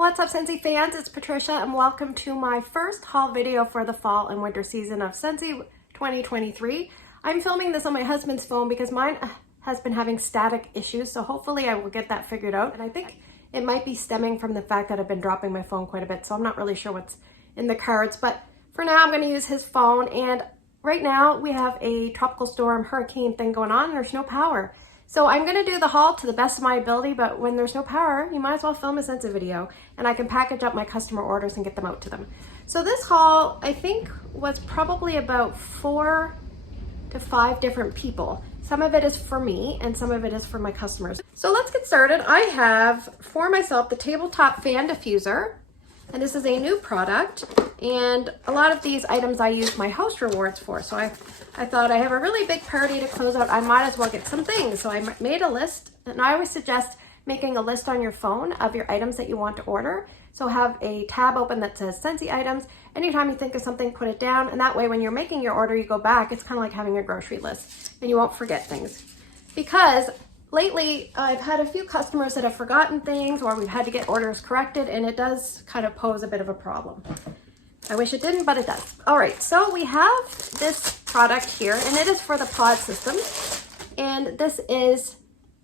What's up, Scentsy fans? It's Patricia and welcome to my first haul video for the fall and winter season of Scentsy 2023. I'm filming this on my husband's phone because mine has been having static issues, so hopefully I will get that figured out. And I think it might be stemming from the fact that I've been dropping my phone quite a bit, so I'm not really sure what's in the cards. But for now, I'm going to use his phone, and right now we have a tropical storm hurricane thing going on and there's no power. So I'm going to do the haul to the best of my ability, but when there's no power, you might as well film a Scentsy video and I can package up my customer orders and get them out to them. So this haul, I think, was probably about 4 to 5 different people. Some of it is for me and some of it is for my customers. So let's get started. I have for myself the Tabletop Fan Diffuser, and this is a new product, and a lot of these items I use my host rewards for. So I thought I have a really big party to close out, I might as well get some things. So I made a list, and I always suggest making a list on your phone of your items that you want to order. So have a tab open that says Scentsy items. Anytime you think of something, put it down, and that way when you're making your order, you go back. It's kind of like having a grocery list and you won't forget things. Because lately I've had a few customers that have forgotten things, or we've had to get orders corrected, and it does kind of pose a bit of a problem. I wish it didn't, but it does. All right, so we have this product here, and it is for the pod system. And this is,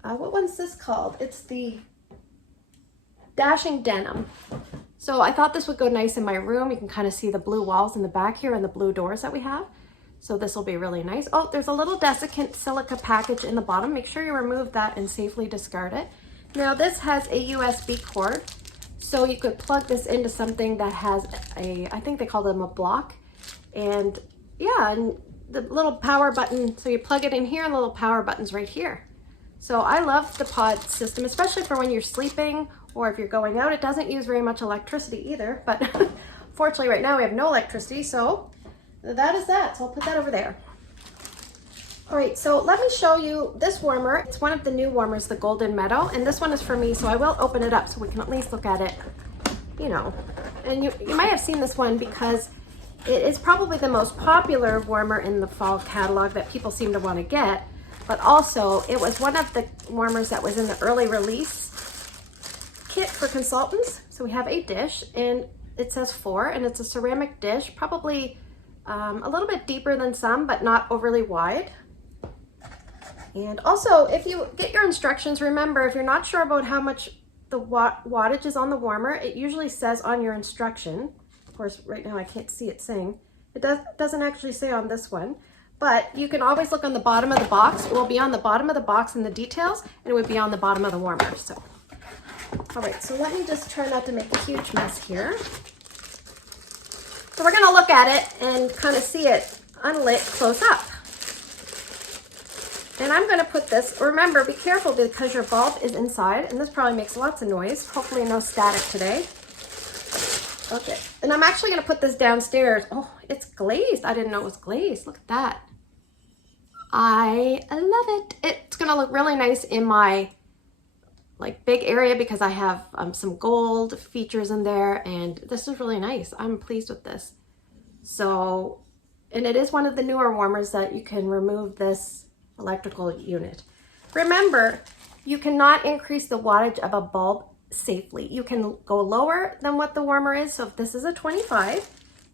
what one's this called? It's the Dashing Denim. So I thought this would go nice in my room. You can kind of see the blue walls in the back here and the blue doors that we have. So this will be really nice. Oh, there's a little desiccant silica package in the bottom. Make sure you remove that and safely discard it. Now this has a USB cord. So you could plug this into something that has a, I think they call them a block. And yeah, and the little power button, so you plug it in here and the little power button's right here. So I love the pod system, especially for when you're sleeping or if you're going out. It doesn't use very much electricity either, but fortunately right now we have no electricity, so that is that. So I'll put that over there. All right, so let me show you this warmer. It's one of the new warmers, the Golden Meadow, and this one is for me, so I will open it up so we can at least look at it, you know. And you might have seen this one because it is probably the most popular warmer in the fall catalog that people seem to want to get, but also it was one of the warmers that was in the early release kit for consultants. So we have a dish, and it says 4, and it's a ceramic dish, probably a little bit deeper than some, but not overly wide. And also, if you get your instructions, remember, if you're not sure about how much the wattage is on the warmer, it usually says on your instruction. Of course, right now I can't see it saying. It doesn't actually say on this one, but you can always look on the bottom of the box. It will be on the bottom of the box in the details, and it would be on the bottom of the warmer. So, all right, so let me just try not to make a huge mess here. So we're gonna look at it and kind of see it unlit close up. And I'm gonna put this, remember, be careful because your bulb is inside, and this probably makes lots of noise. Hopefully no static today. Okay, and I'm actually gonna put this downstairs. Oh, it's glazed. I didn't know it was glazed. Look at that. I love it. It's gonna look really nice in my big area because I have some gold features in there, and this is really nice. I'm pleased with this. So, and it is one of the newer warmers that you can remove this electrical unit. Remember, you cannot increase the wattage of a bulb safely. You can go lower than what the warmer is. So if this is a 25,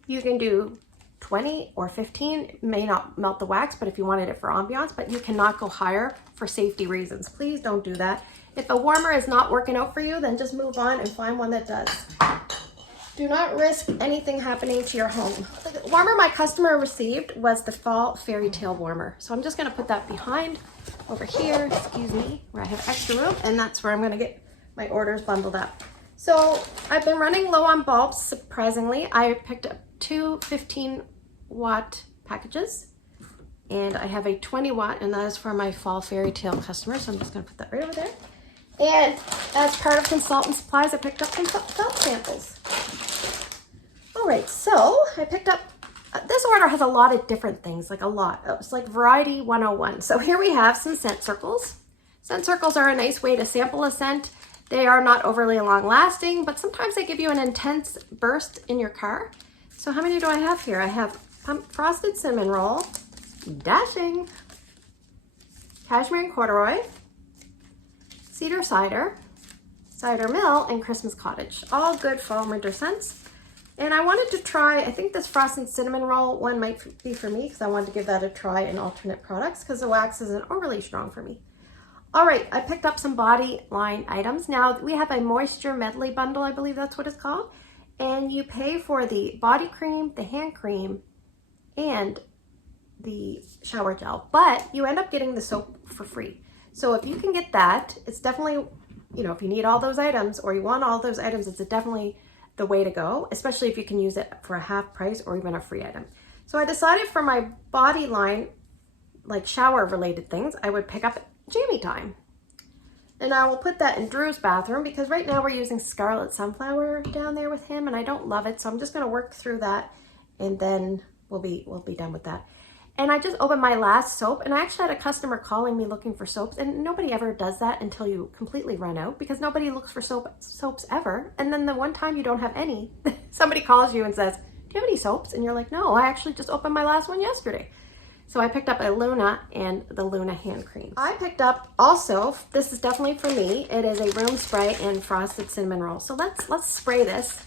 you can do 20 or 15. It may not melt the wax, but if you wanted it for ambiance, but you cannot go higher for safety reasons. Please don't do that. If a warmer is not working out for you, then just move on and find one that does. Do not risk anything happening to your home. The warmer my customer received was the Fall Fairy Tale warmer. So I'm just gonna put that behind over here, excuse me, where I have extra room, and that's where I'm gonna get my orders bundled up. So I've been running low on bulbs, surprisingly. I picked up 2 15-watt packages, and I have a 20-watt, and that is for my Fall Fairy Tale customers. So I'm just gonna put that right over there. And as part of consultant supplies, I picked up some felt samples. All right, so I picked up, this order has a lot of different things, like a lot. It's like variety 101. So here we have some scent circles. Scent circles are a nice way to sample a scent. They are not overly long lasting, but sometimes they give you an intense burst in your car. So how many do I have here? I have frosted cinnamon roll, dashing, cashmere and corduroy, cedar cider, Cider Mill, and Christmas Cottage. All good fall and winter scents. And I wanted to try, I think this Frosted Cinnamon Roll one might be for me because I wanted to give that a try in alternate products because the wax isn't overly strong for me. All right, I picked up some body line items. Now we have a moisture medley bundle, I believe that's what it's called. And you pay for the body cream, the hand cream, and the shower gel, but you end up getting the soap for free. So if you can get that, it's definitely, you know, if you need all those items or you want all those items, it's definitely the way to go, especially if you can use it for a half price or even a free item. So I decided for my body line, like shower related things, I would pick up Jammy Time. And I will put that in Drew's bathroom because right now we're using Scarlet Sunflower down there with him and I don't love it. So I'm just gonna work through that and then we'll be done with that. And I just opened my last soap and I actually had a customer calling me looking for soaps, and nobody ever does that until you completely run out because nobody looks for soaps ever. And then the one time you don't have any, somebody calls you and says, do you have any soaps? And you're like, no, I actually just opened my last one yesterday. So I picked up a Luna and the Luna hand cream. I picked up also, this is definitely for me, it is a room spray in Frosted Cinnamon Roll. So let's spray this.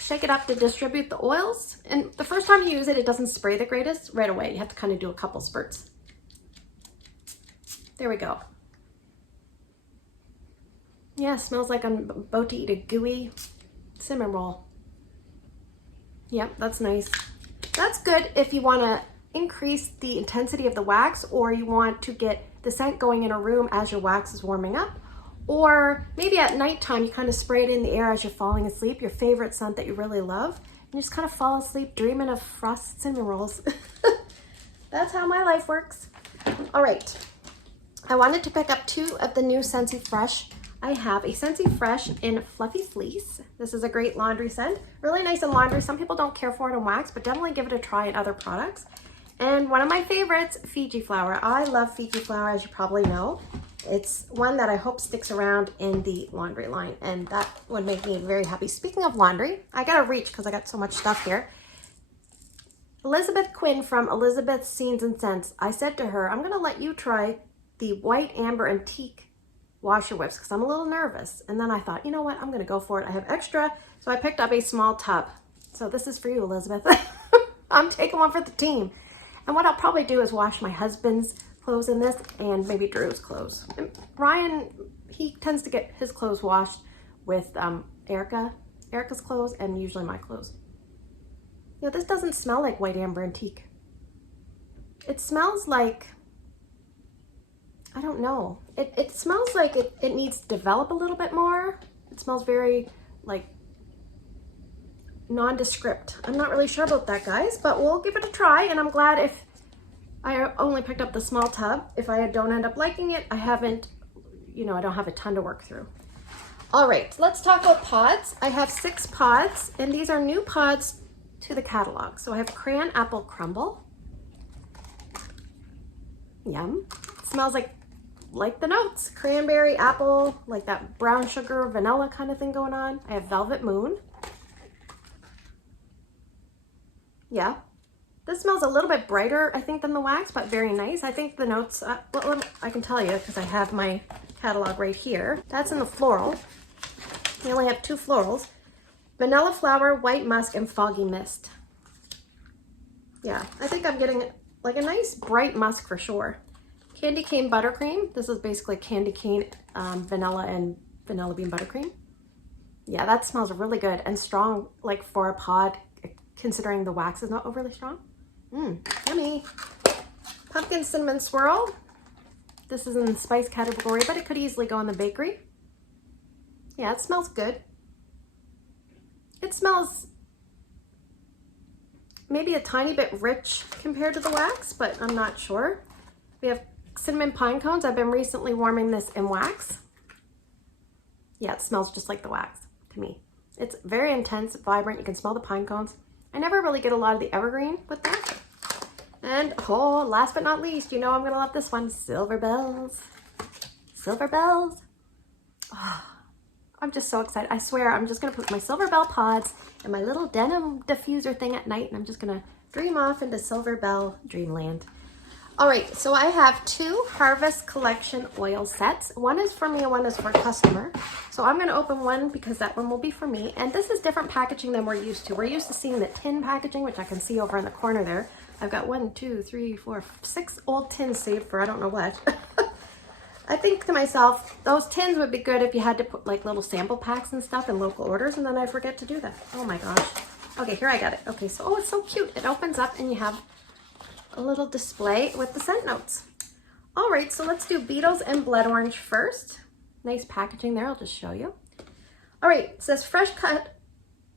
Shake it up to distribute the oils. And the first time you use it, it doesn't spray the greatest right away. You have to kind of do a couple spurts. There we go. Yeah, smells like I'm about to eat a gooey cinnamon roll. Yep, that's nice. That's good if you want to increase the intensity of the wax or you want to get the scent going in a room as your wax is warming up. Or maybe at nighttime, you kind of spray it in the air as you're falling asleep, your favorite scent that you really love, and you just kind of fall asleep dreaming of frosted cinnamon rolls. That's how my life works. All right, I wanted to pick up 2 of the new Scentsy Fresh. I have a Scentsy Fresh in Fluffy Fleece. This is a great laundry scent, really nice in laundry. Some people don't care for it in wax, but definitely give it a try in other products. And one of my favorites, Fiji Flower. I love Fiji Flower, as you probably know. It's one that I hope sticks around in the laundry line, and that would make me very happy. Speaking of laundry, I gotta reach because I got so much stuff here. Elizabeth Quinn from Elizabeth's Scenes and Scents, I said to her, I'm gonna let you try the White Amber Antique washer whips because I'm a little nervous. And then I thought, you know what, I'm gonna go for it. I have extra, so I picked up a small tub. So this is for you, Elizabeth. I'm taking one for the team. And what I'll probably do is wash my husband's clothes in this and maybe Drew's clothes. And Ryan, he tends to get his clothes washed with Erica's clothes and usually my clothes. You know, this doesn't smell like White Amber Antique. It smells like, I don't know. It smells like it needs to develop a little bit more. It smells very like nondescript. I'm not really sure about that, guys, but we'll give it a try. And I'm glad if I only picked up the small tub. If I don't end up liking it, I haven't, you know, I don't have a ton to work through. All right, let's talk about pods. I have 6 pods, and these are new pods to the catalog. So I have Crayon Apple Crumble. Yum. It smells like the notes. Cranberry, apple, like that brown sugar, vanilla kind of thing going on. I have Velvet Moon. Yeah. This smells a little bit brighter, I think, than the wax, but very nice. I think the notes, well, I can tell you because I have my catalog right here. That's in the floral. We only have 2 florals. Vanilla Flower, White Musk, and Foggy Mist. Yeah, I think I'm getting like a nice bright musk for sure. Candy Cane Buttercream. This is basically candy cane, vanilla, and vanilla bean buttercream. Yeah, that smells really good and strong, like for a pod, considering the wax is not overly strong. Yummy. Pumpkin Cinnamon Swirl. This is in the spice category, but it could easily go in the bakery. Yeah, it smells good. It smells maybe a tiny bit rich compared to the wax, but I'm not sure. We have Cinnamon Pine Cones. I've been recently warming this in wax. Yeah, it smells just like the wax to me. It's very intense, vibrant. You can smell the pine cones. I never really get a lot of the evergreen with that. And oh, last but not least, you know I'm gonna love this one, Silver Bells. Silver Bells. Oh, I'm just so excited. I swear I'm just gonna put my Silver Bell pods and my little denim diffuser thing at night, and I'm just gonna dream off into Silver Bell dreamland. All right, so I have 2 Harvest Collection oil sets. One is for me and one is for a customer. So I'm gonna open one because that one will be for me. And this is different packaging than we're used to. We're used to seeing the tin packaging, which I can see over in the corner there. I've got 1, 2, 3, 4, 6 old tins saved for I don't know what. I think to myself, those tins would be good if you had to put like little sample packs and stuff in local orders, and then I forget to do that. Oh my gosh. Okay, here I got it. Okay, so, oh, it's so cute. It opens up and you have a little display with the scent notes. All right, so let's do Beetles and Blood Orange first. Nice packaging there, I'll just show you. All right, it says fresh cut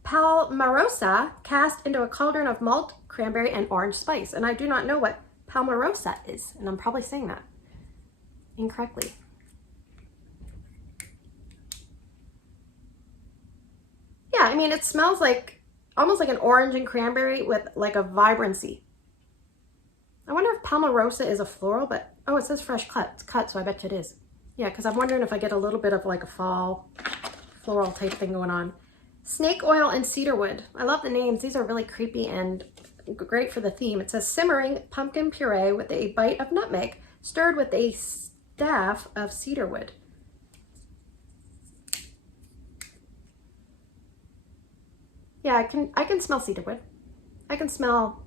Palmarosa cast into a cauldron of malt, cranberry, and orange spice. And I do not know what Palmarosa is, and I'm probably saying that incorrectly. Yeah, I mean, it smells like almost like an orange and cranberry with like a vibrancy. I wonder if Palmarosa is a floral, but oh, it says fresh cut. It's cut, so I bet you it is. Yeah, because I'm wondering if I get a little bit of like a fall floral type thing going on. Snake oil and cedarwood. I love the names. These are really creepy and great for the theme. It says simmering pumpkin puree with a bite of nutmeg, stirred with a staff of cedarwood. Yeah, I can smell cedarwood. I can smell,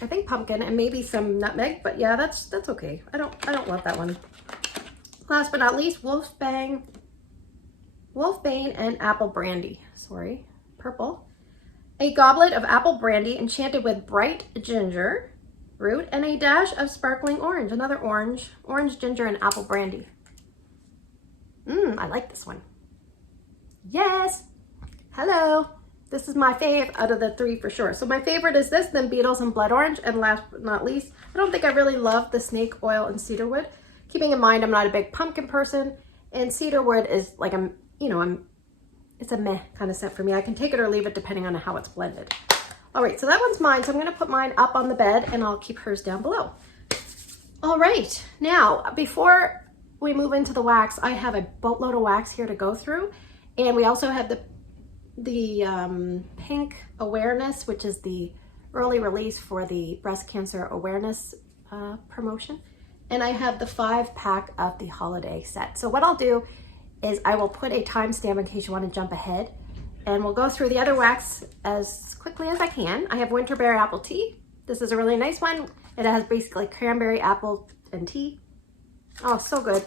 I think, pumpkin and maybe some nutmeg, but yeah, that's okay. I don't love that one. Last but not least, Wolfbane and apple brandy. Sorry, purple. A goblet of apple brandy enchanted with bright ginger root and a dash of sparkling orange. Another orange, ginger, and apple brandy. I like this one. Yes. Hello. This is my fave out of the 3 for sure. So my favorite is this, then Beetles and Blood Orange, and last but not least, I don't think I really love the snake oil and cedarwood. Keeping in mind I'm not a big pumpkin person, and cedarwood is like it's a meh kind of scent for me. I can take it or leave it depending on how it's blended. All right, so that one's mine. So I'm gonna put mine up on the bed and I'll keep hers down below. All right, now before we move into the wax, I have a boatload of wax here to go through, and we also have the pink awareness, which is the early release for the breast cancer awareness promotion, and I have the 5-pack of the holiday set. So what I'll do is I will put a timestamp in case you want to jump ahead, and we'll go through the other wax as quickly as I can. I have Winterberry Apple Tea. This is a really nice one. It has basically cranberry, apple, and tea. Oh, so good.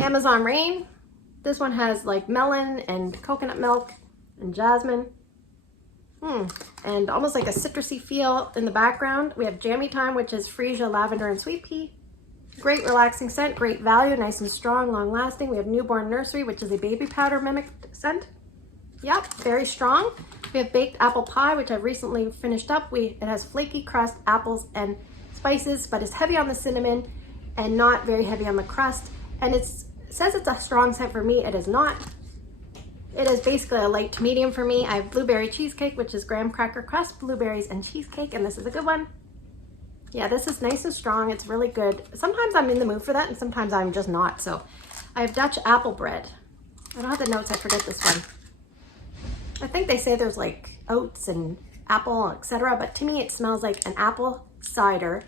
Amazon Rain. This one has like melon and coconut milk and jasmine. And almost like a citrusy feel in the background. We have Jammy Time, which is freesia, lavender, and sweet pea. Great relaxing scent, great value, nice and strong, long lasting. We have Newborn Nursery, which is a baby powder mimicked scent. Yep, very strong. We have Baked Apple Pie, which I've recently finished up. It has flaky crust, apples, and spices, but it's heavy on the cinnamon and not very heavy on the crust. And it says it's a strong scent. For me, it is not. It is basically a light to medium for me. I have Blueberry Cheesecake, which is graham cracker crust, blueberries, and cheesecake, and this is a good one. Yeah, this is nice and strong. It's really good. Sometimes I'm in the mood for that, and sometimes I'm just not. So I have Dutch apple bread. I don't have the notes. I forget this one. I think they say there's like oats and apple, etc. But to me, it smells like an apple cider.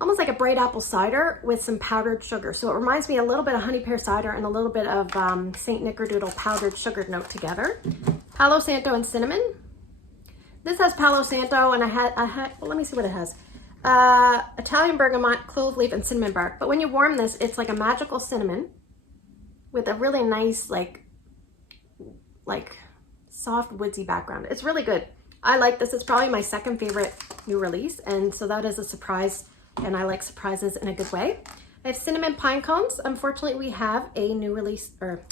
Almost like a bright apple cider with some powdered sugar. So it reminds me a little bit of honey pear cider and a little bit of St. Nickerdoodle powdered sugar note together. Palo Santo and cinnamon. This has Palo Santo, and I had well, let me see what it has. Italian bergamot, clove leaf, and cinnamon bark. But when you warm this, it's like a magical cinnamon with a really nice, like soft woodsy background. It's really good. I like this. It's probably my second favorite new release, and so that is a surprise, and I like surprises in a good way. I have cinnamon pine cones. Unfortunately, we have a new release or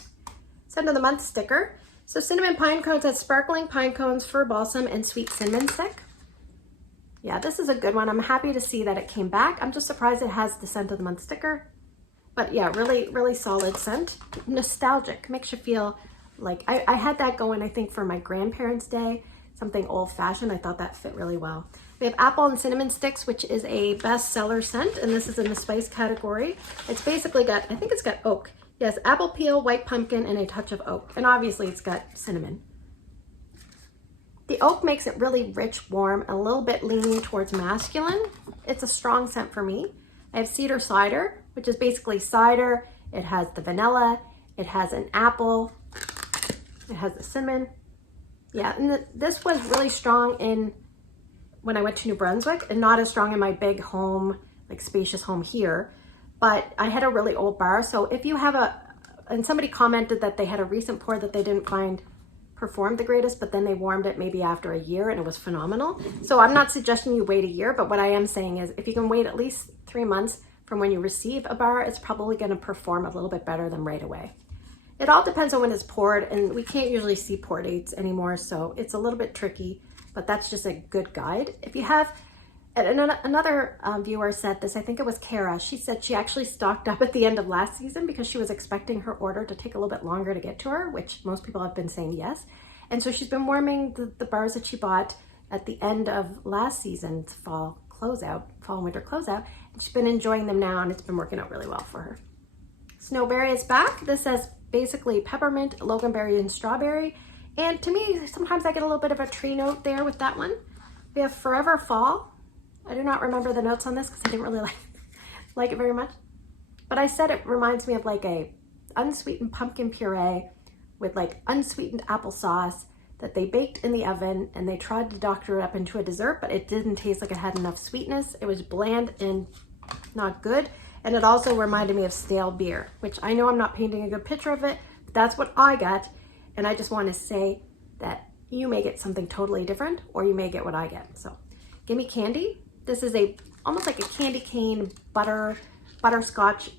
scent of the month sticker. So cinnamon pine cones has sparkling pine cones, fir balsam, and sweet cinnamon stick. Yeah, this is a good one. I'm happy to see that it came back. I'm just surprised it has the scent of the month sticker. But yeah, really, really solid scent. Nostalgic, makes you feel like, I had that going, I think, for my grandparents' day. Something old-fashioned. I thought that fit really well. We have apple and cinnamon sticks, which is a bestseller scent, and this is in the spice category. It's basically got, I think it's got oak. Yes, apple peel, white pumpkin, and a touch of oak. And obviously it's got cinnamon. The oak makes it really rich, warm, a little bit leaning towards masculine. It's a strong scent for me. I have cedar cider, which is basically cider. It has the vanilla, it has an apple, it has the cinnamon. Yeah, and this was really strong in when I went to New Brunswick, and not as strong in my big home, like spacious home here. But I had a really old bar, so if you have and somebody commented that they had a recent pour that they didn't find performed the greatest, but then they warmed it maybe after a year and it was phenomenal. So I'm not suggesting you wait a year, but what I am saying is if you can wait at least 3 months from when you receive a bar, it's probably going to perform a little bit better than right away. It all depends on when it's poured, and we can't usually see pour dates anymore, so it's a little bit tricky, but that's just a good guide. If you have, another viewer said this, I think it was Kara, she said she actually stocked up at the end of last season because she was expecting her order to take a little bit longer to get to her, which most people have been saying yes. And so she's been warming the bars that she bought at the end of last season's fall and winter closeout, and she's been enjoying them now, and it's been working out really well for her. Snowberry is back. This says basically peppermint, loganberry, and strawberry. And to me, sometimes I get a little bit of a tree note there with that one. We have Forever Fall. I do not remember the notes on this because I didn't really like it very much. But I said it reminds me of like a unsweetened pumpkin puree with like unsweetened applesauce that they baked in the oven, and they tried to doctor it up into a dessert, but it didn't taste like it had enough sweetness. It was bland and not good. And it also reminded me of stale beer, which I know I'm not painting a good picture of it, but that's what I got. And I just want to say that you may get something totally different, or you may get what I get. So Gimme Candy. This is almost like a candy cane butterscotch,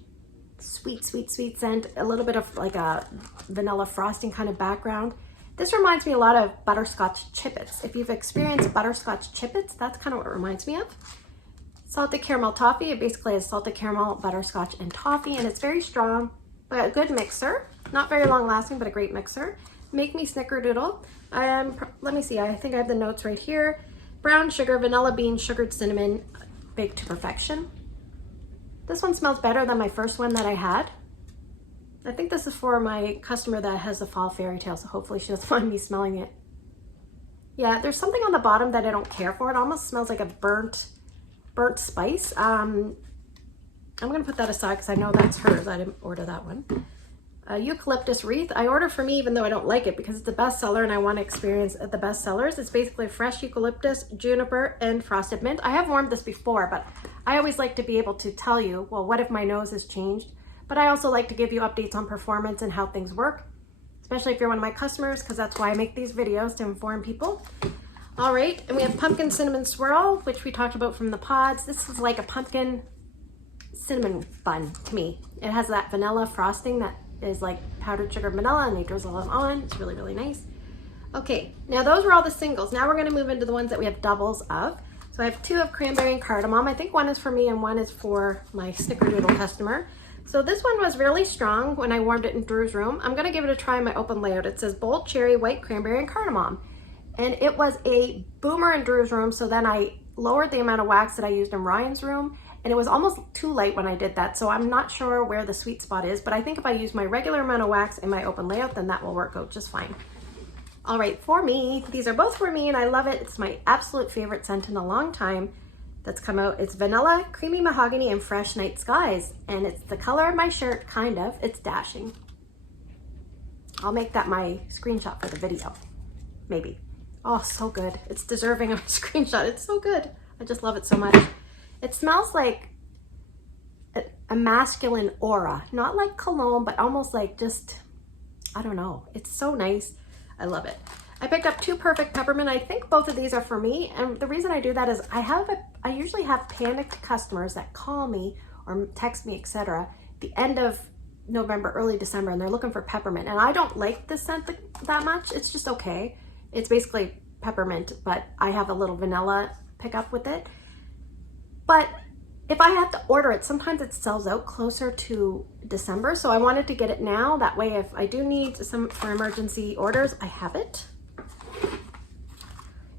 sweet scent, a little bit of like a vanilla frosting kind of background. This reminds me a lot of butterscotch chippets. If you've experienced butterscotch chippets, that's kind of what it reminds me of. Salted caramel toffee. It basically has salted caramel, butterscotch, and toffee, and it's very strong, but a good mixer. Not very long lasting, but a great mixer. Make Me Snickerdoodle. Let me see, I think I have the notes right here. Brown sugar, vanilla bean, sugared cinnamon, baked to perfection. This one smells better than my first one that I had. I think this is for my customer that has a fall fairy tale, so hopefully she doesn't mind me smelling it. Yeah, there's something on the bottom that I don't care for. It almost smells like a burnt spice. I'm gonna put that aside because I know that's hers. I didn't order that one. Eucalyptus wreath. I order for me even though I don't like it because it's the best seller and I want to experience the best sellers. It's basically fresh eucalyptus, juniper, and frosted mint. I have warmed this before, but I always like to be able to tell you, well, what if my nose has changed? But I also like to give you updates on performance and how things work, especially if you're one of my customers, because that's why I make these videos, to inform people. All right, and we have pumpkin cinnamon swirl, which we talked about from the pods. This is like a pumpkin cinnamon bun to me. It has that vanilla frosting that is like powdered sugar vanilla, and they drizzle it on. It's really, really nice. Okay, now those were all the singles. Now we're gonna move into the ones that we have doubles of. So I have 2 of cranberry and cardamom. I think one is for me and one is for my snickerdoodle customer. So this one was really strong when I warmed it in Drew's room. I'm gonna give it a try in my open layout. It says bold cherry, white cranberry, and cardamom. And it was a boomer in Drew's room, so then I lowered the amount of wax that I used in Ryan's room, and it was almost too light when I did that, so I'm not sure where the sweet spot is, but I think if I use my regular amount of wax in my open layout, then that will work out just fine. All right, for me, these are both for me, and I love it. It's my absolute favorite scent in a long time that's come out. It's vanilla, creamy mahogany, and fresh night skies, and it's the color of my shirt, kind of. It's dashing. I'll make that my screenshot for the video, maybe. Oh, so good. It's deserving of a screenshot. It's so good. I just love it so much. It smells like a masculine aura, not like cologne, but almost like just, I don't know. It's so nice. I love it. I picked up 2 Perfect Peppermint. I think both of these are for me. And the reason I do that is I usually have panicked customers that call me or text me, etc. the end of November, early December, and they're looking for peppermint. And I don't like this scent that much. It's just okay. It's basically peppermint, but I have a little vanilla pickup with it. But if I have to order it, sometimes it sells out closer to December. So I wanted to get it now. That way, if I do need some for emergency orders, I have it.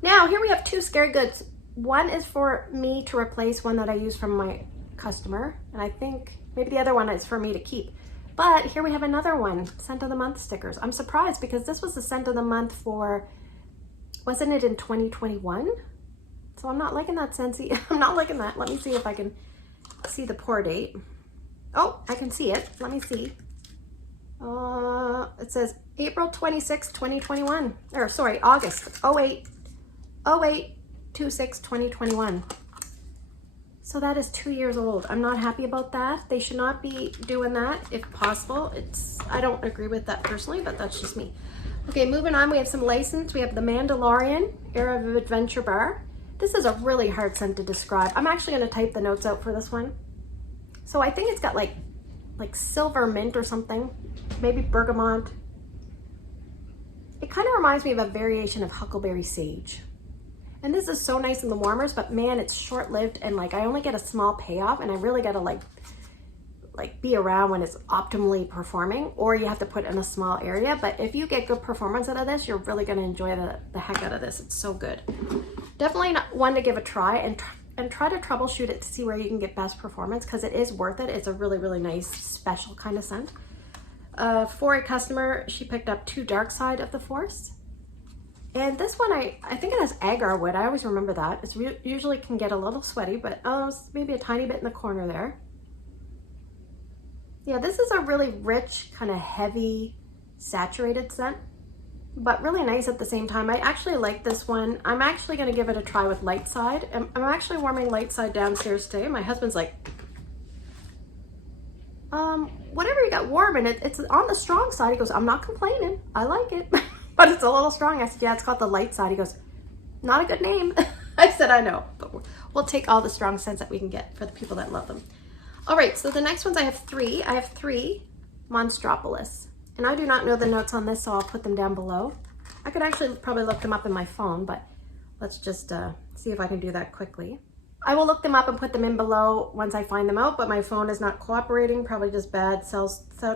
Now, here we have 2 Scary Goods. One is for me to replace one that I use from my customer. And I think maybe the other one is for me to keep. But here we have another one, Scent of the Month stickers. I'm surprised because this was the Scent of the Month for Wasn't it in 2021? So I'm not liking that Scentsy. I'm not liking that. Let me see if I can see the pour date. Oh, I can see it. Let me see. It says April 26, 2021. Or sorry, August 08/26/2021. So that is 2 years old. I'm not happy about that. They should not be doing that if possible. I don't agree with that personally, but that's just me. Okay, moving on, we have some license. We have the Mandalorian Era of Adventure Bar. This is a really hard scent to describe. I'm actually gonna type the notes out for this one. So I think it's got like silver mint or something, maybe bergamot. It kind of reminds me of a variation of huckleberry sage. And this is so nice in the warmers, but man, it's short-lived, and like I only get a small payoff, and I really gotta like be around when it's optimally performing, or you have to put in a small area. But if you get good performance out of this, you're really gonna enjoy the heck out of this. It's so good. Definitely not one to give a try, and try to troubleshoot it to see where you can get best performance, because it is worth it. It's a really, really nice, special kind of scent. For a customer, she picked up 2 Dark Side of the Force. And this one, I think it has agar wood. I always remember that. It's usually can get a little sweaty, but maybe a tiny bit in the corner there. Yeah, this is a really rich, kind of heavy, saturated scent, but really nice at the same time. I actually like this one. I'm actually going to give it a try with Light Side. I'm actually warming Light Side downstairs today. My husband's like, whatever you got warm, and it's on the strong side. He goes, I'm not complaining. I like it. But it's a little strong. I said, yeah, it's called the Light Side. He goes, not a good name. I said, I know, but we'll take all the strong scents that we can get for the people that love them. All right, so the next ones I have 3. I have 3 Monstropolis. And I do not know the notes on this, so I'll put them down below. I could actually probably look them up in my phone, but let's just see if I can do that quickly. I will look them up and put them in below once I find them out, but my phone is not cooperating, probably just bad cell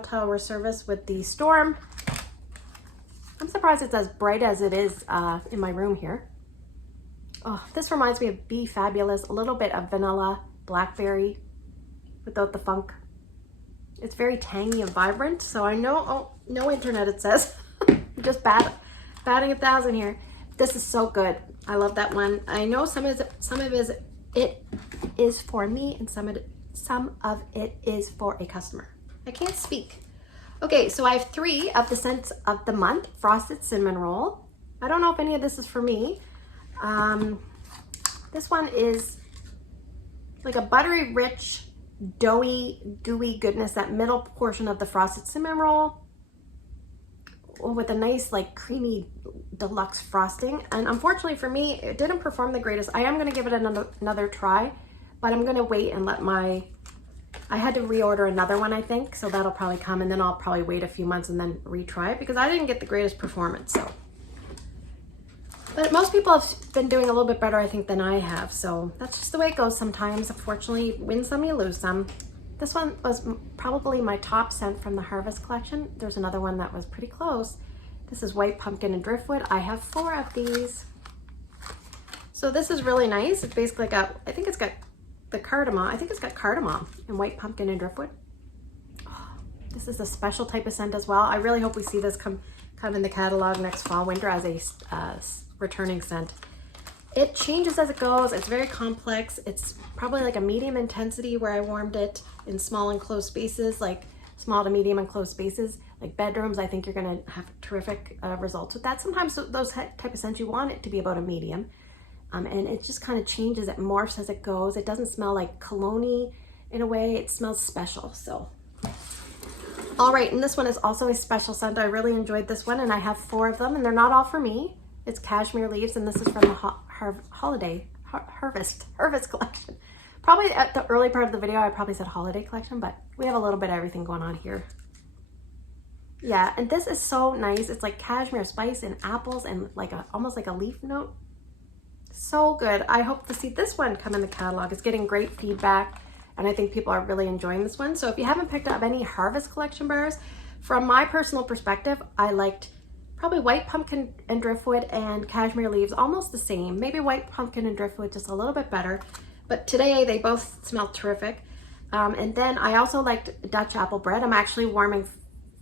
tower service with the storm. I'm surprised it's as bright as it is in my room here. Oh, this reminds me of Be Fabulous, a little bit of vanilla, blackberry, without the funk. It's very tangy and vibrant, so I know, oh, no internet it says. Just batting 1,000 here. This is so good. I love that one. I know some of it is for me, and some of it is for a customer. I can't speak. Okay, so I have 3 of the scents of the month. Frosted Cinnamon Roll. I don't know if any of this is for me. This one is like a buttery, rich, doughy, gooey goodness, that middle portion of the Frosted Cinnamon Roll with a nice like creamy deluxe frosting. And unfortunately for me, it didn't perform the greatest. I am going to give it another try, but I'm going to wait and let I had to reorder another one, I think, so that'll probably come, and then I'll probably wait a few months and then retry it, because I didn't get the greatest performance. So, but most people have been doing a little bit better, I think, than I have. So that's just the way it goes sometimes. Unfortunately, you win some, you lose some. This one was probably my top scent from the Harvest collection. There's another one that was pretty close. This is White Pumpkin and Driftwood. I have 4 of these. So this is really nice. It's basically got, I think it's got the cardamom. I think it's got cardamom and White Pumpkin and Driftwood. Oh, this is a special type of scent as well. I really hope we see this come in the catalog next fall, winter as a returning scent. It changes as it goes. It's very complex. It's probably like a medium intensity where I warmed it in small enclosed spaces, like small to medium enclosed spaces, like bedrooms. I think you're gonna have terrific results with that. Sometimes those type of scents, you want it to be about a medium. And it just kind of changes, it morphs as it goes. It doesn't smell like cologne-y in a way. It smells special, so. All right, and this one is also a special scent. I really enjoyed this one, and I have 4 of them, and they're not all for me. It's Cashmere Leaves, and this is from the Harvest collection. Probably at the early part of the video, I probably said holiday collection, but we have a little bit of everything going on here. Yeah, and this is so nice. It's like cashmere spice and apples and like almost like a leaf note. So good. I hope to see this one come in the catalog. It's getting great feedback, and I think people are really enjoying this one. So if you haven't picked up any Harvest collection bars, from my personal perspective, I liked probably White Pumpkin and Driftwood and Cashmere Leaves almost the same. Maybe White Pumpkin and Driftwood just a little bit better, but today they both smell terrific. And then I also liked Dutch Apple Bread. I'm actually warming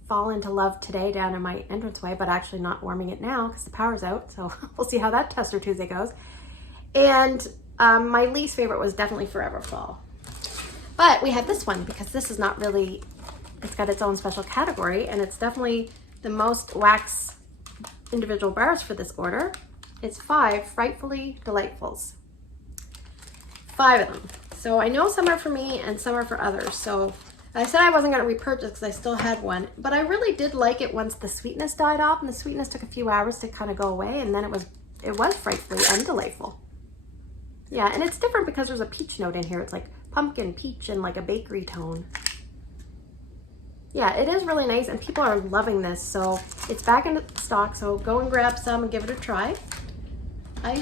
fall into love today down in my entranceway, but actually not warming it now because the power's out. So we'll see how that Tester Tuesday goes. And my least favorite was definitely Forever Fall. But we have this one because this is not really, it's got its own special category, and it's definitely the most wax individual bars for this order. It's 5 Frightfully Delightfuls. 5 of them. So I know some are for me and some are for others. So I said I wasn't going to repurchase because I still had one, but I really did like it once the sweetness died off, and the sweetness took a few hours to kind of go away, and then it was frightfully and delightful. Yeah, and it's different because there's a peach note in here. It's like pumpkin, peach, and like a bakery tone. Yeah, it is really nice, and people are loving this. So it's back in stock, so go and grab some and give it a try. I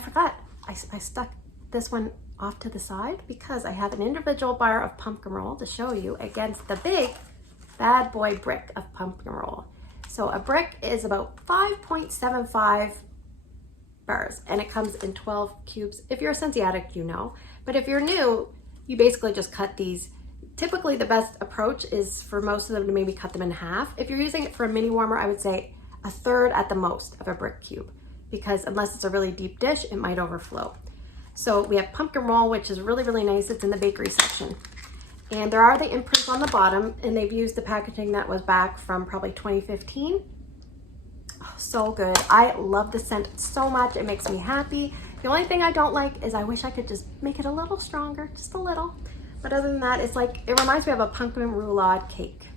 forgot, I stuck this one off to the side because I have an individual bar of pumpkin roll to show you against the big bad boy brick of pumpkin roll. So a brick is about 5.75 bars, and it comes in 12 cubes. If you're a Scentsy addict, you know, but if you're new, you basically just cut these. Typically the best approach is for most of them to maybe cut them in half. If you're using it for a mini warmer, I would say 1/3 at the most of a brick cube, because unless it's a really deep dish, it might overflow. So we have pumpkin roll, which is really, really nice. It's in the bakery section. And there are the imprints on the bottom, and they've used the packaging that was back from probably 2015. Oh, so good. I love the scent so much. It makes me happy. The only thing I don't like is I wish I could just make it a little stronger, just a little. But other than that, it's like, it reminds me of a pumpkin roulade cake.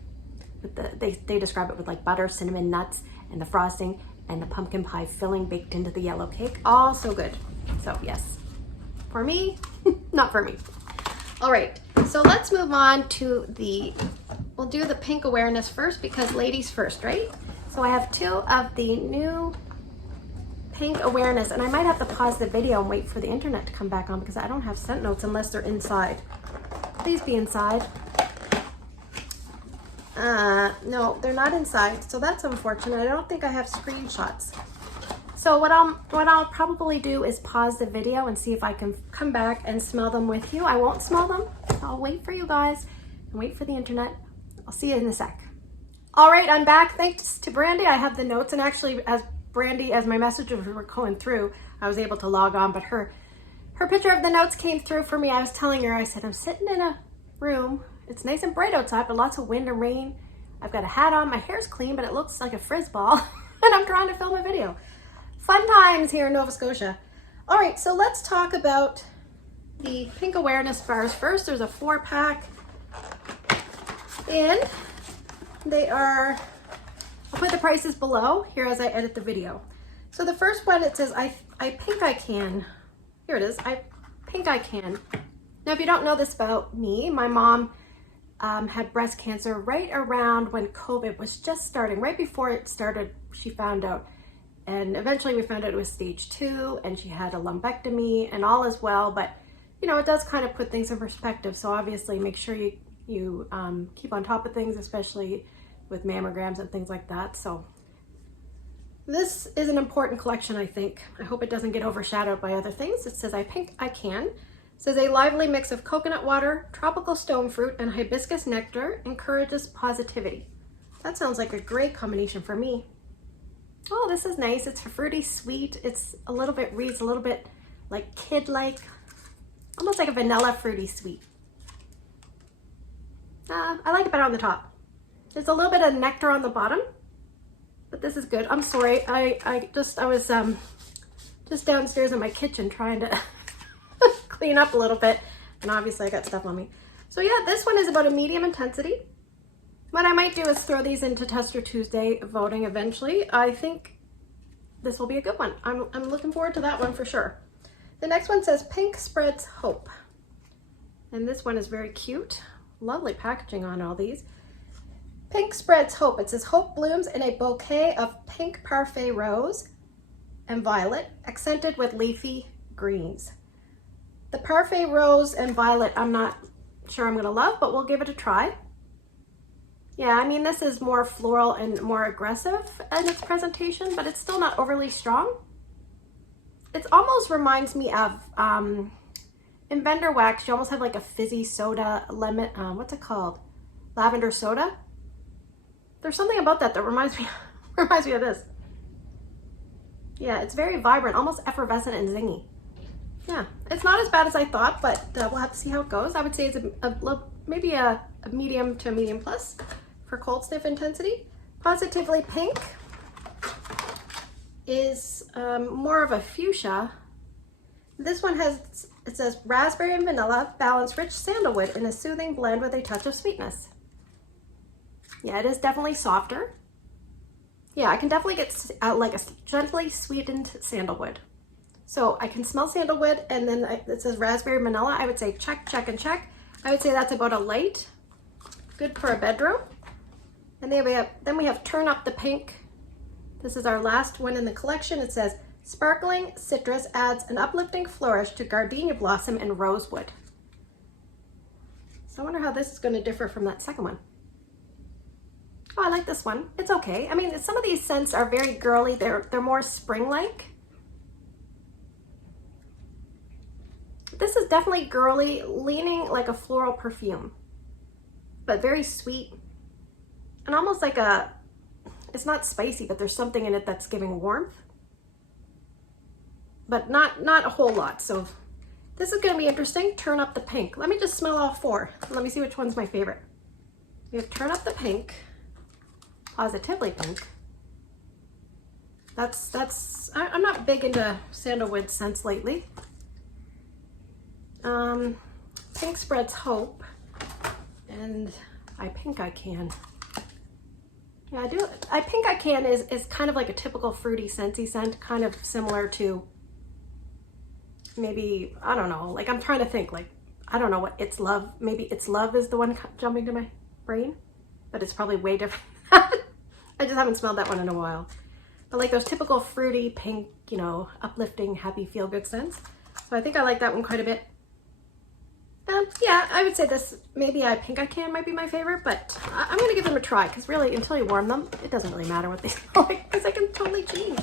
With they describe it with like butter, cinnamon, nuts, and the frosting, and the pumpkin pie filling baked into the yellow cake. All so good. So yes. For me, not for me. All right, so let's move on to we'll do the pink awareness first because ladies first, right? So I have 2 of the new pink awareness, and I might have to pause the video and wait for the internet to come back on because I don't have scent notes unless they're inside. Please be inside. No, they're not inside, so that's unfortunate. I don't think I have screenshots. So what I'll probably do is pause the video and see if I can come back and smell them with you. I won't smell them. I'll wait for you guys and wait for the internet. I'll see you in a sec. All right, I'm back. Thanks to Brandy. I have the notes, and actually as my messages were going through, I was able to log on, but her picture of the notes came through for me. I was telling her, I said, I'm sitting in a room. It's nice and bright outside, but lots of wind and rain. I've got a hat on. My hair's clean, but it looks like a frizz ball, and I'm trying to film a video. Fun times here in Nova Scotia. All right, so let's talk about the pink awareness bars first. There's a 4-pack, and they are, I'll put the prices below here as I edit the video. So the first one, it says, I think I can. Here it is, I think I can. Now, if you don't know this about me, my mom had breast cancer right around when COVID was just starting. Right before it started, she found out. And eventually we found out it was stage 2, and she had a lumpectomy, and all is well, but you know, it does kind of put things in perspective. So obviously make sure you keep on top of things, especially with mammograms and things like that. So this is an important collection, I think. I hope it doesn't get overshadowed by other things. It says, I think I can. It says, a lively mix of coconut water, tropical stone fruit, and hibiscus nectar encourages positivity. That sounds like a great combination for me. Oh, this is nice. It's fruity sweet. It's a little bit, reads a little bit like kid-like, almost like a vanilla fruity sweet. I like it better on the top. There's a little bit of nectar on the bottom, but this is good. I'm sorry. I was just downstairs in my kitchen trying to clean up a little bit, and obviously I got stuff on me. So yeah, this one is about a medium intensity. What I might do is throw these into Tester Tuesday voting eventually. I think this will be a good one. I'm looking forward to that one for sure. The next one says Pink Spreads Hope. And this one is very cute. Lovely packaging on all these. Pink Spreads Hope. It says hope blooms in a bouquet of pink parfait rose and violet, accented with leafy greens. The parfait rose and violet, I'm not sure I'm gonna love, but we'll give it a try. Yeah, I mean, this is more floral and more aggressive in its presentation, but it's still not overly strong. It almost reminds me of in Bender Wax, you almost have like a fizzy soda, lemon, what's it called? Lavender soda. There's something about that that reminds me of this. Yeah, it's very vibrant, almost effervescent and zingy. Yeah, it's not as bad as I thought, but we'll have to see how it goes. I would say it's maybe a medium to a medium plus for cold sniff intensity. Positively Pink is more of a fuchsia. This one has, it says raspberry and vanilla, balance rich sandalwood in a soothing blend with a touch of sweetness. Yeah, it is definitely softer. Yeah, I can definitely get like a gently sweetened sandalwood. So I can smell sandalwood, and then it says raspberry vanilla. I would say check, check, and check. I would say that's about a light, good for a bedroom. And then we have Turn Up the Pink. This is our last one in the collection. It says sparkling citrus adds an uplifting flourish to gardenia blossom and rosewood. So I wonder how this is going to differ from that second one. Oh, I like this one. It's okay. I mean, some of these scents are very girly. They're more spring-like. This is definitely girly, leaning like a floral perfume, but very sweet and almost like it's not spicy, but there's something in it that's giving warmth, but not a whole lot. So this is going to be interesting. Turn Up the Pink. Let me just smell all four. Let me see which one's my favorite. We have Turn Up the Pink, Positively Pink. I'm not big into sandalwood scents lately. Pink Spreads Hope, and I Pink I Can. Yeah, I do. I Pink I Can is kind of like a typical fruity Scentsy scent, kind of similar to maybe, I don't know, like I'm trying to think, like, I don't know what It's Love, maybe It's Love is the one jumping to my brain, but it's probably way different. I just haven't smelled that one in a while. But like those typical fruity pink, you know, uplifting, happy, feel-good scents. So I think I like that one quite a bit. Yeah, I would say this, maybe I Pink I Can might be my favorite, but I'm going to give them a try, because really, until you warm them, it doesn't really matter what they smell like, because they can totally change.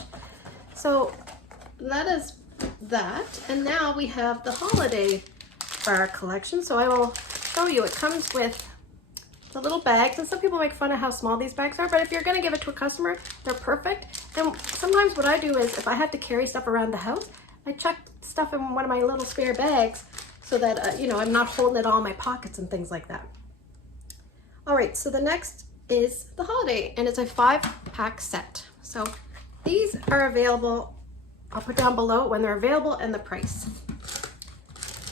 So that is that. And now we have the holiday bar collection. So I will show you. It comes with the little bags, and some people make fun of how small these bags are, but if you're going to give it to a customer, they're perfect. And sometimes what I do is, if I have to carry stuff around the house, I chuck stuff in one of my little spare bags, so that, you know, I'm not holding it all in my pockets and things like that. All right, so the next is the holiday, and it's a 5-pack set. So these are available. I'll put down below when they're available and the price.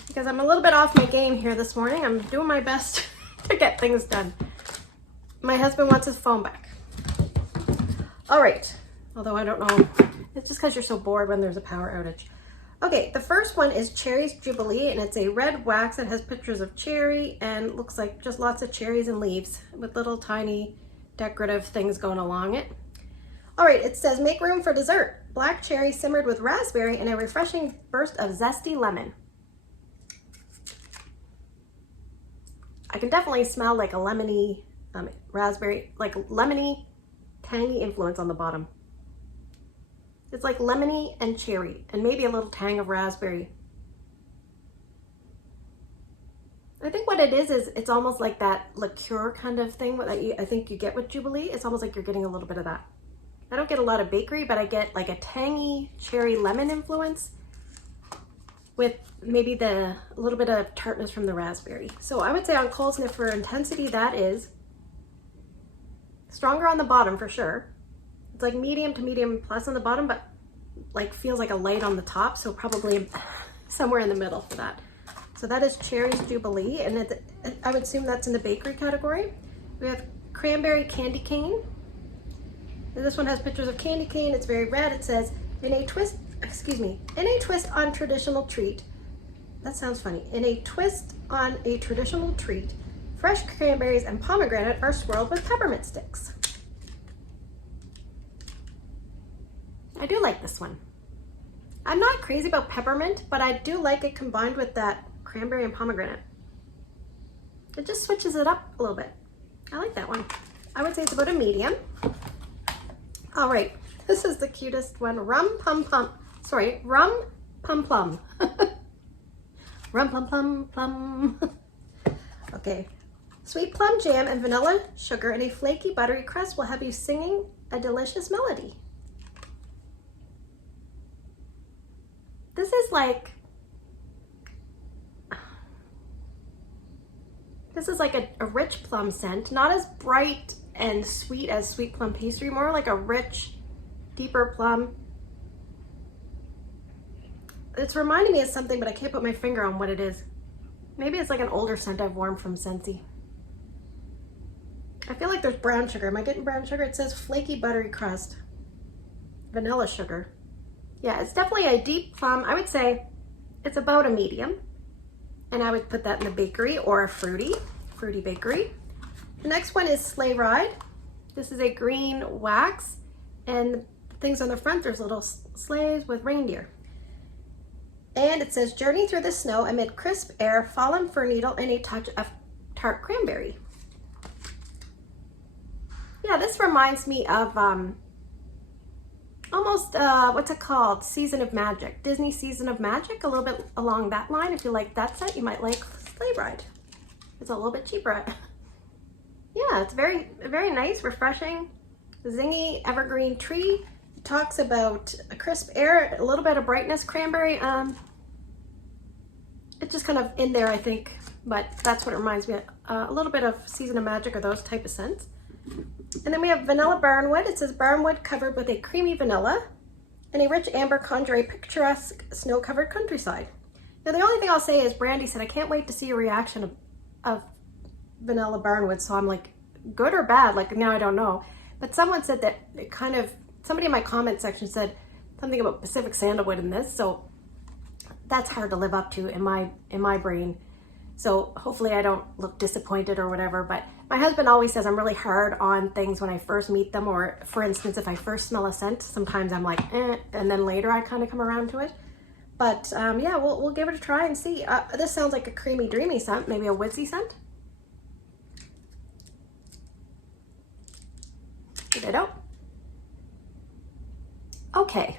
Because I'm a little bit off my game here this morning. I'm doing my best to get things done. My husband wants his phone back. All right, although I don't know. It's just because you're so bored when there's a power outage. Okay, the first one is Cherry's Jubilee, and it's a red wax. It has pictures of cherry and looks like just lots of cherries and leaves with little tiny decorative things going along it. All right, it says make room for dessert. Black cherry simmered with raspberry and a refreshing burst of zesty lemon. I can definitely smell like a lemony raspberry, like lemony, tangy influence on the bottom. It's like lemony and cherry, and maybe a little tang of raspberry. I think what it is it's almost like that liqueur kind of thing that I think you get with Jubilee. It's almost like you're getting a little bit of that. I don't get a lot of bakery, but I get like a tangy cherry lemon influence with maybe a little bit of tartness from the raspberry. So I would say on cold sniff for intensity, that is stronger on the bottom for sure. It's like medium to medium plus on the bottom, but like feels like a light on the top. So probably somewhere in the middle for that. So that is Cherry's Jubilee, and I would assume that's in the bakery category. We have Cranberry Candy Cane. And this one has pictures of candy cane. It's very red. It says, in a twist on traditional treat. That sounds funny. In a twist on a traditional treat, fresh cranberries and pomegranate are swirled with peppermint sticks. I do like this one. I'm not crazy about peppermint, but I do like it combined with that cranberry and pomegranate. It just switches it up a little bit. I like that one. I would say it's about a medium. All right, this is the cutest one. Rum Pum Plum. Rum plum plum plum. Okay. Sweet plum jam and vanilla sugar in a flaky buttery crust will have you singing a delicious melody. This is like a rich plum scent, not as bright and sweet as sweet plum pastry, more like a rich, deeper plum. It's reminding me of something, but I can't put my finger on what it is. Maybe it's like an older scent I've worn from Scentsy. I feel like there's brown sugar. Am I getting brown sugar? It says flaky buttery crust. Vanilla sugar. Yeah, it's definitely a deep plum. I would say it's about a medium. And I would put that in the bakery or a fruity bakery. The next one is Sleigh Ride. This is a green wax. And things on the front, there's little sleighs with reindeer. And it says, journey through the snow amid crisp air, fallen fir needle, and a touch of tart cranberry. Yeah, this reminds me of almost, what's it called? Season of Magic. Disney Season of Magic, a little bit along that line. If you like that set, you might like Sleigh Ride. It's a little bit cheaper. Yeah, it's very, very nice, refreshing, zingy, evergreen tree. It talks about a crisp air, a little bit of brightness, cranberry. It's just kind of in there, I think, but that's what it reminds me of. A little bit of Season of Magic or those type of scents. And then we have vanilla barnwood. It says barnwood covered with a creamy vanilla and a rich amber conjure a picturesque snow-covered countryside. Now the only thing I'll say is Brandy said, I can't wait to see your reaction of vanilla barnwood. So I'm like, good or bad? Like now I don't know. But someone said that it kind of, somebody in my comment section said something about Pacific sandalwood in this. So that's hard to live up to in my brain. So hopefully I don't look disappointed or whatever, but my husband always says I'm really hard on things when I first meet them, or for instance, if I first smell a scent, sometimes I'm like, eh, and then later I kind of come around to it. But yeah, we'll give it a try and see. This sounds like a creamy, dreamy scent, maybe a woodsy scent. Get it out. Okay.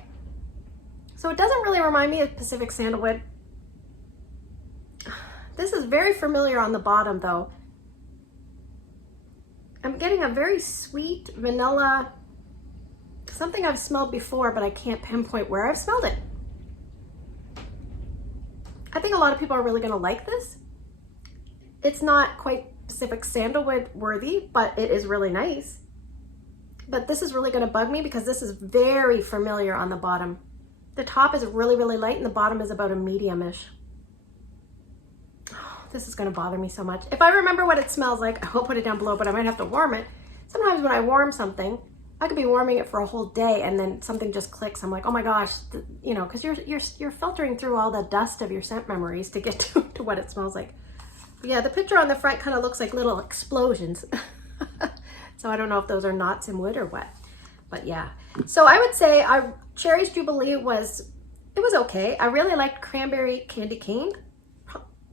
So it doesn't really remind me of Pacific sandalwood. This is very familiar on the bottom though. I'm getting a very sweet vanilla, something I've smelled before, but I can't pinpoint where I've smelled it. I think a lot of people are really gonna like this. It's not quite Pacific sandalwood worthy, but it is really nice. But this is really gonna bug me because this is very familiar on the bottom. The top is really, really light and the bottom is about a medium-ish. This is gonna bother me so much. If I remember what it smells like, I'll put it down below, but I might have to warm it. Sometimes when I warm something, I could be warming it for a whole day and then something just clicks. I'm like, oh my gosh, you know, because you're filtering through all the dust of your scent memories to get to what it smells like. But yeah, the picture on the front kind of looks like little explosions. So I don't know if those are knots in wood or what, but yeah. So I would say Cherry's Jubilee was okay. I really liked Cranberry Candy Cane.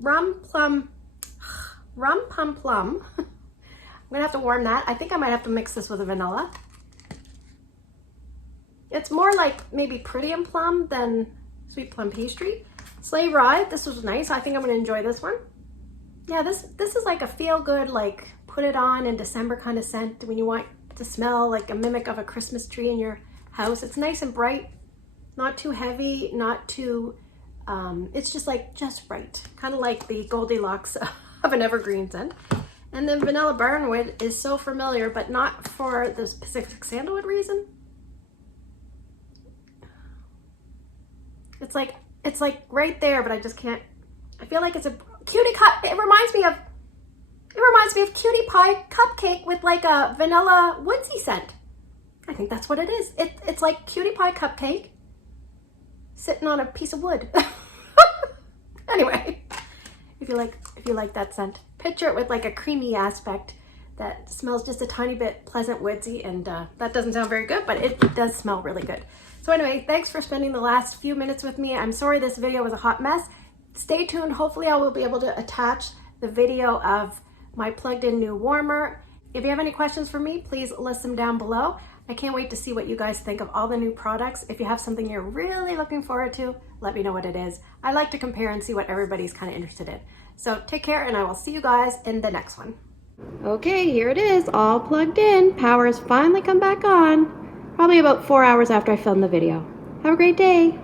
Rum Pum Plum. I'm gonna have to warm that. I think I might have to mix this with a vanilla. It's more like maybe Pretty and Plum than Sweet Plum Pastry. Sleigh Ride, this was nice. I think I'm gonna enjoy this one. Yeah, this is like a feel-good, like put it on in December kind of scent when you want to smell like a mimic of a Christmas tree in your house. It's nice and bright, not too heavy, not too, it's just right. Kind of like the Goldilocks of an evergreen scent. And then Vanilla Barnwood is so familiar, but not for the Pacific sandalwood reason. It's like right there, but I just can't, I feel like it's a cutie cut. It reminds me of Cutie Pie Cupcake with like a vanilla woodsy scent. I think that's what it is. It's like Cutie Pie Cupcake sitting on a piece of wood. Anyway, if you like that scent, picture it with like a creamy aspect that smells just a tiny bit pleasant woodsy, and that doesn't sound very good, but it does smell really good. So anyway, thanks for spending the last few minutes with me. I'm sorry this video was a hot mess. Stay tuned. Hopefully I will be able to attach the video of my plugged in new warmer. If you have any questions for me, please list them down below. I can't wait to see what you guys think of all the new products. If you have something you're really looking forward to, let me know what it is. I like to compare and see what everybody's kind of interested in. So take care, and I will see you guys in the next one. Okay, here it is, all plugged in. Power has finally come back on. Probably about 4 hours after I filmed the video. Have a great day.